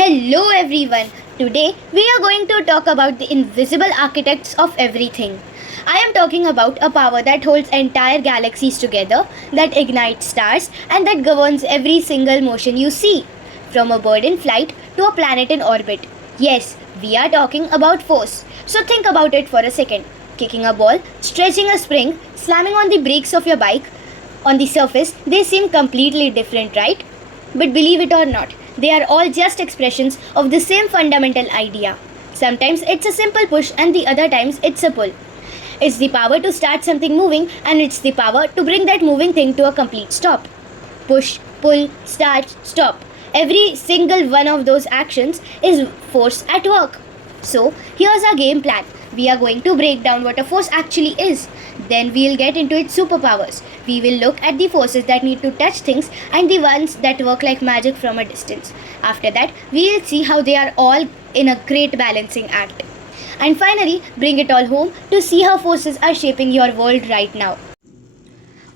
Hello everyone. Today we are going to talk about the invisible architects of everything. I am talking about a power that holds entire galaxies together, that ignites stars, and that governs every single motion you see, from a bird in flight to a planet in orbit. Yes, we are talking about force. So think about it for a second. Kicking a ball, stretching a spring, slamming on the brakes of your bike. On the surface, they seem completely different, right? But believe it or not, they are all just expressions of the same fundamental idea. Sometimes it's a simple push, and the other times it's a pull. It's the power to start something moving, and it's the power to bring that moving thing to a complete stop. Push, pull, start, stop. Every single one of those actions is force at work. So, here's our game plan. We are going to break down what a force actually is. Then we'll get into its superpowers. We will look at the forces that need to touch things and the ones that work like magic from a distance. After that, we'll see how they are all in a great balancing act. And finally, bring it all home to see how forces are shaping your world right now.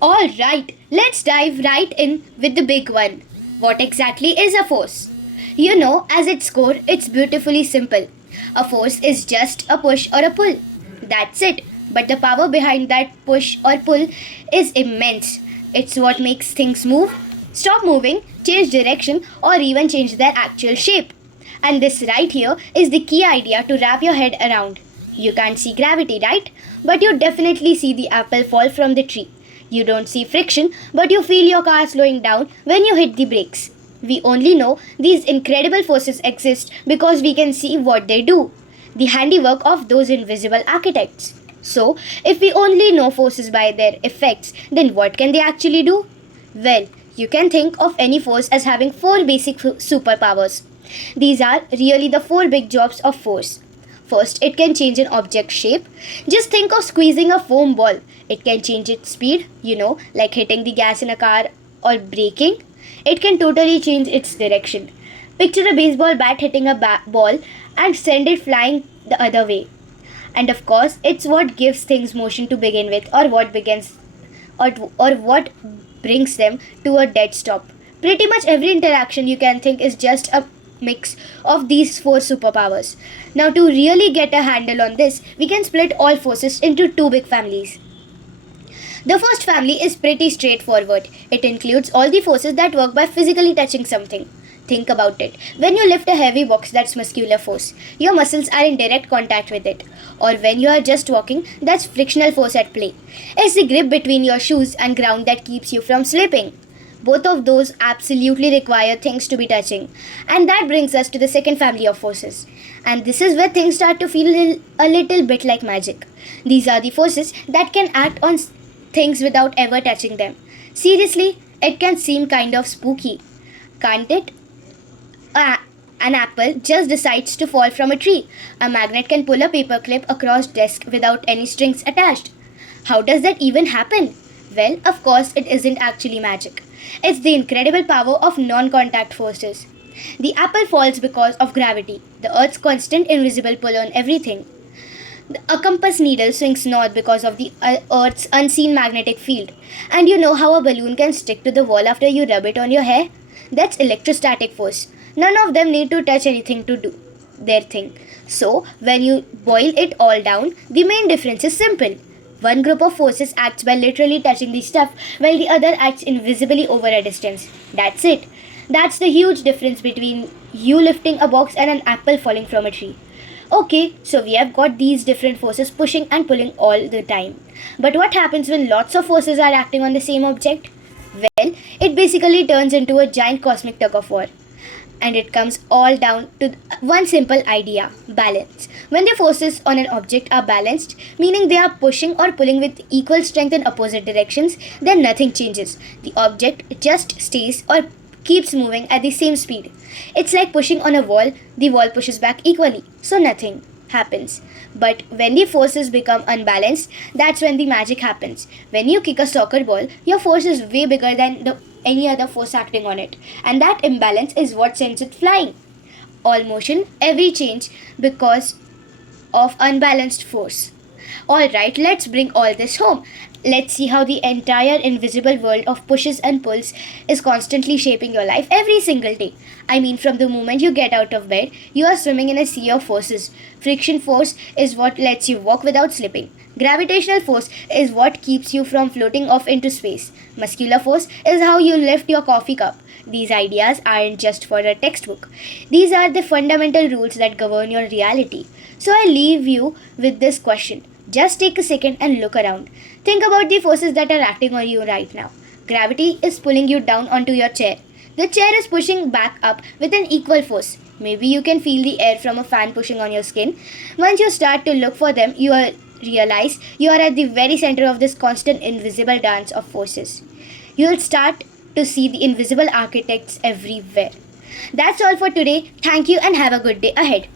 Alright, let's dive right in with the big one. What exactly is a force? As its core, it's beautifully simple. A force is just a push or a pull. That's it. But the power behind that push or pull is immense. It's what makes things move, stop moving, change direction, or even change their actual shape. And this right here is the key idea to wrap your head around. You can't see gravity, right? But you definitely see the apple fall from the tree. You don't see friction, but you feel your car slowing down when you hit the brakes. We only know these incredible forces exist because we can see what they do. The handiwork of those invisible architects. So, if we only know forces by their effects, then what can they actually do? Well, you can think of any force as having four basic superpowers. These are really the four big jobs of force. First, it can change an object's shape. Just think of squeezing a foam ball. It can change its speed, like hitting the gas in a car or braking. It can totally change its direction. Picture a baseball bat hitting a ball and send it flying the other way. And of course, it's what gives things motion to begin with, or what brings them to a dead stop. Pretty much every interaction you can think is just a mix of these four superpowers. Now, to really get a handle on this, we can split all forces into two big families. The first family is pretty straightforward. It includes all the forces that work by physically touching something. Think about it. When you lift a heavy box, that's muscular force. Your muscles are in direct contact with it. Or when you are just walking, that's frictional force at play. It's the grip between your shoes and ground that keeps you from slipping. Both of those absolutely require things to be touching. And that brings us to the second family of forces. And this is where things start to feel a little bit like magic. These are the forces that can act on things without ever touching them. Seriously, it can seem kind of spooky, can't it? An apple just decides to fall from a tree. A magnet can pull a paperclip across desk without any strings attached. How does that even happen? Well, of course, it isn't actually magic. It's the incredible power of non-contact forces. The apple falls because of gravity, the Earth's constant invisible pull on everything. A compass needle swings north because of the Earth's unseen magnetic field. And you know how a balloon can stick to the wall after you rub it on your hair? That's electrostatic force. None of them need to touch anything to do their thing. So, when you boil it all down, the main difference is simple. One group of forces acts by literally touching the stuff, while the other acts invisibly over a distance. That's it. That's the huge difference between you lifting a box and an apple falling from a tree. Okay, so we have got these different forces pushing and pulling all the time. But what happens when lots of forces are acting on the same object? Well, it basically turns into a giant cosmic tug of war. And it comes all down to one simple idea: balance. When the forces on an object are balanced, meaning they are pushing or pulling with equal strength in opposite directions, then nothing changes. The object just stays or keeps moving at the same speed. It's like pushing on a wall, the wall pushes back equally, so nothing happens. But when the forces become unbalanced, that's when the magic happens. When you kick a soccer ball, your force is way bigger than any other force acting on it, and that imbalance is what sends it flying. All motion, every change because of unbalanced force. Alright, let's bring all this home. let's see how the entire invisible world of pushes and pulls is constantly shaping your life every single day. I mean, from the moment you get out of bed, you are swimming in a sea of forces. Friction force is what lets you walk without slipping. Gravitational force is what keeps you from floating off into space. Muscular force is how you lift your coffee cup. These ideas aren't just for a textbook. These are the fundamental rules that govern your reality. So I leave you with this question. Just take a second and look around. Think about the forces that are acting on you right now. Gravity is pulling you down onto your chair. The chair is pushing back up with an equal force. Maybe you can feel the air from a fan pushing on your skin. Once you start to look for them, you will realize you are at the very center of this constant invisible dance of forces. You will start to see the invisible architects everywhere. That's all for today. Thank you and have a good day ahead.